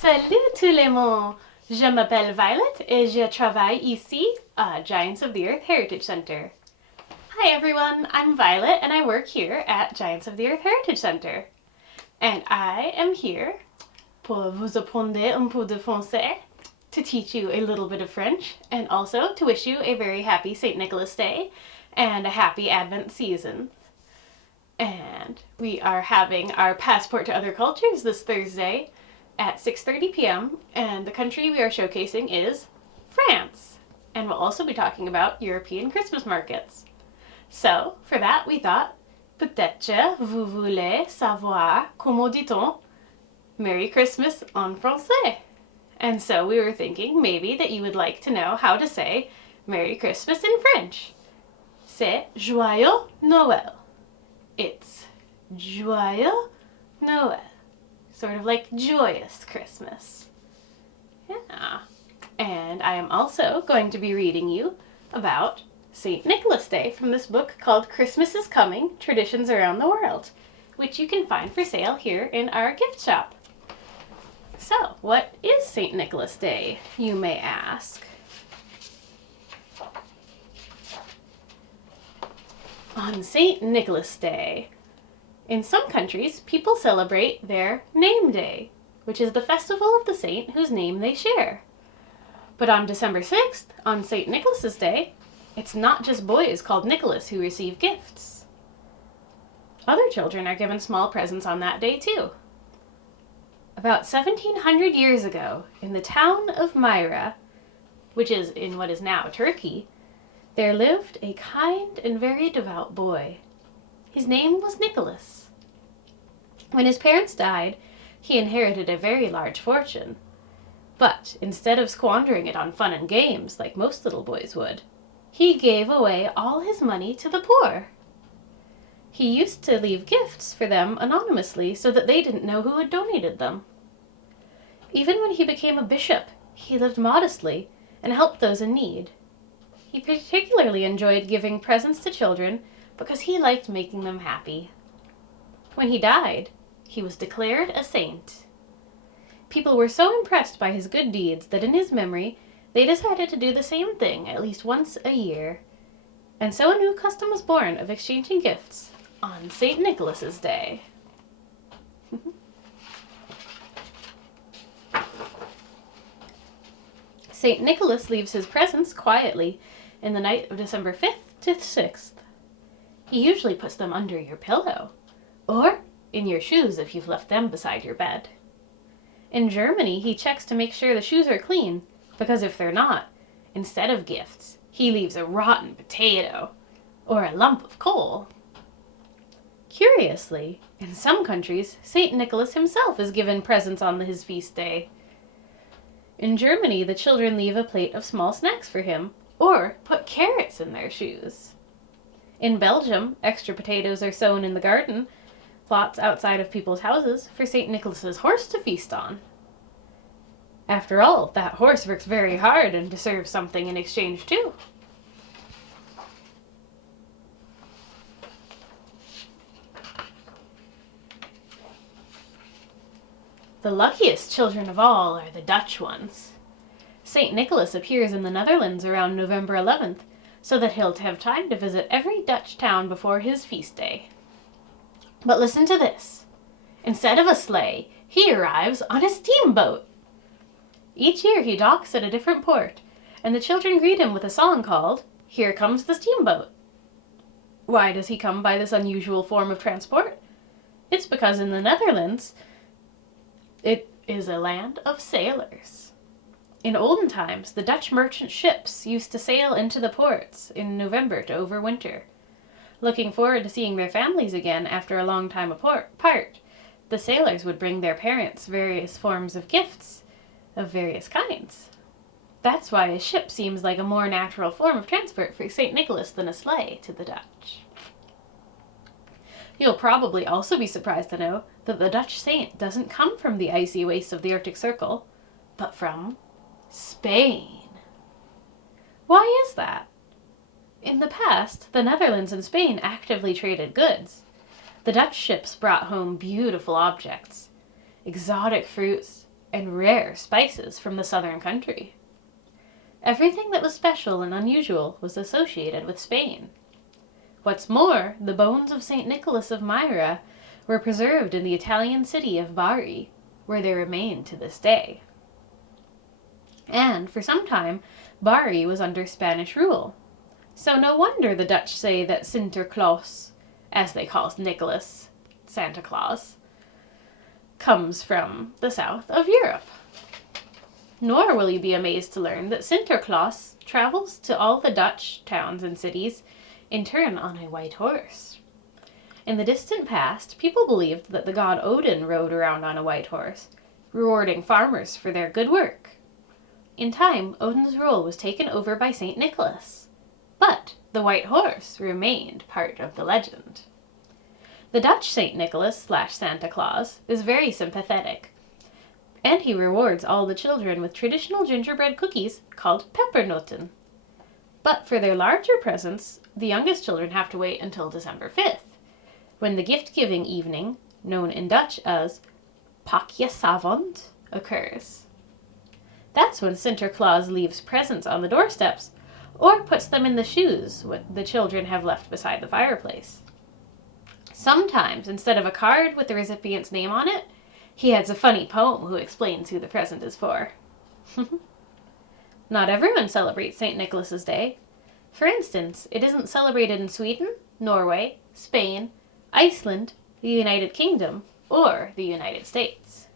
Salut tout le monde! Je m'appelle Violet et je travaille ici at Giants of the Earth Heritage Center. Hi everyone, I'm Violet and I work here at Giants of the Earth Heritage Center. And I am here pour vous apprendre un peu de français, to teach you a little bit of French, and also to wish you a very happy St. Nicholas Day and a happy Advent season. And we are having our Passport to Other Cultures this Thursday at 6:30 p.m. and the country we are showcasing is France. And we'll also be talking about European Christmas markets. So, for that we thought, peut-être vous voulez savoir comment dit-on Merry Christmas en français. And so we were thinking maybe that you would like to know how to say Merry Christmas in French. C'est Joyeux Noel. It's Joyeux Noel. Sort of like joyous Christmas. Yeah. And I am also going to be reading you about St. Nicholas Day from this book called Christmas is Coming, Traditions Around the World, which you can find for sale here in our gift shop. So, what is St. Nicholas Day, you may ask? On St. Nicholas Day, in some countries, people celebrate their name day, which is the festival of the saint whose name they share. But on December 6th, on St. Nicholas's Day, it's not just boys called Nicholas who receive gifts. Other children are given small presents on that day too. About 1700 years ago, in the town of Myra, which is in what is now Turkey, there lived a kind and very devout boy. His name was Nicholas. When his parents died, he inherited a very large fortune. But instead of squandering it on fun and games like most little boys would, he gave away all his money to the poor. He used to leave gifts for them anonymously so that they didn't know who had donated them. Even when he became a bishop, he lived modestly and helped those in need. He particularly enjoyed giving presents to children because he liked making them happy. When he died, he was declared a saint. People were so impressed by his good deeds that in his memory, they decided to do the same thing at least once a year. And so a new custom was born of exchanging gifts on St. Nicholas's Day. St. Nicholas leaves his presents quietly in the night of December 5th to 6th. He usually puts them under your pillow, or in your shoes if you've left them beside your bed. In Germany, he checks to make sure the shoes are clean, because if they're not, instead of gifts, he leaves a rotten potato or a lump of coal. Curiously, in some countries, St. Nicholas himself is given presents on his feast day. In Germany, the children leave a plate of small snacks for him, or put carrots in their shoes. In Belgium, extra potatoes are sown in the garden plots outside of people's houses for St. Nicholas's horse to feast on. After all, that horse works very hard and deserves something in exchange too. The luckiest children of all are the Dutch ones. St. Nicholas appears in the Netherlands around November 11th, so that he'll have time to visit every Dutch town before his feast day. But listen to this. Instead of a sleigh, he arrives on a steamboat. Each year he docks at a different port, and the children greet him with a song called, "Here Comes the Steamboat." Why does he come by this unusual form of transport? It's because in the Netherlands, it is a land of sailors. In olden times, the Dutch merchant ships used to sail into the ports in November to overwinter. Looking forward to seeing their families again after a long time apart, the sailors would bring their parents various forms of gifts of various kinds. That's why a ship seems like a more natural form of transport for St. Nicholas than a sleigh to the Dutch. You'll probably also be surprised to know that the Dutch saint doesn't come from the icy wastes of the Arctic Circle, but from Spain. Why is that? In the past, the Netherlands and Spain actively traded goods. The Dutch ships brought home beautiful objects, exotic fruits, and rare spices from the southern country. Everything that was special and unusual was associated with Spain. What's more, the bones of St. Nicholas of Myra were preserved in the Italian city of Bari, where they remain to this day. And for some time, Bari was under Spanish rule. So no wonder the Dutch say that Sinterklaas, as they call Nicholas, Santa Claus, comes from the south of Europe. Nor will you be amazed to learn that Sinterklaas travels to all the Dutch towns and cities in turn on a white horse. In the distant past, people believed that the god Odin rode around on a white horse, rewarding farmers for their good work. In time, Odin's role was taken over by St. Nicholas, but the white horse remained part of the legend. The Dutch St. Nicholas/Santa Claus is very sympathetic, and he rewards all the children with traditional gingerbread cookies called peppernoten. But for their larger presents, the youngest children have to wait until December 5th, when the gift-giving evening, known in Dutch as pakjesavond, occurs. That's when Sinterklaas leaves presents on the doorsteps, or puts them in the shoes the children have left beside the fireplace. Sometimes, instead of a card with the recipient's name on it, he adds a funny poem who explains who the present is for. Not everyone celebrates St. Nicholas's Day. For instance, it isn't celebrated in Sweden, Norway, Spain, Iceland, the United Kingdom, or the United States.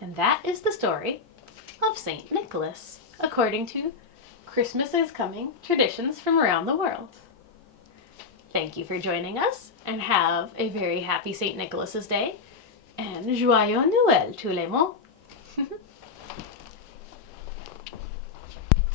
And that is the story of St. Nicholas, according to Christmas is Coming traditions from around the world. Thank you for joining us, and have a very happy St. Nicholas's Day, and Joyeux Noel tout le monde!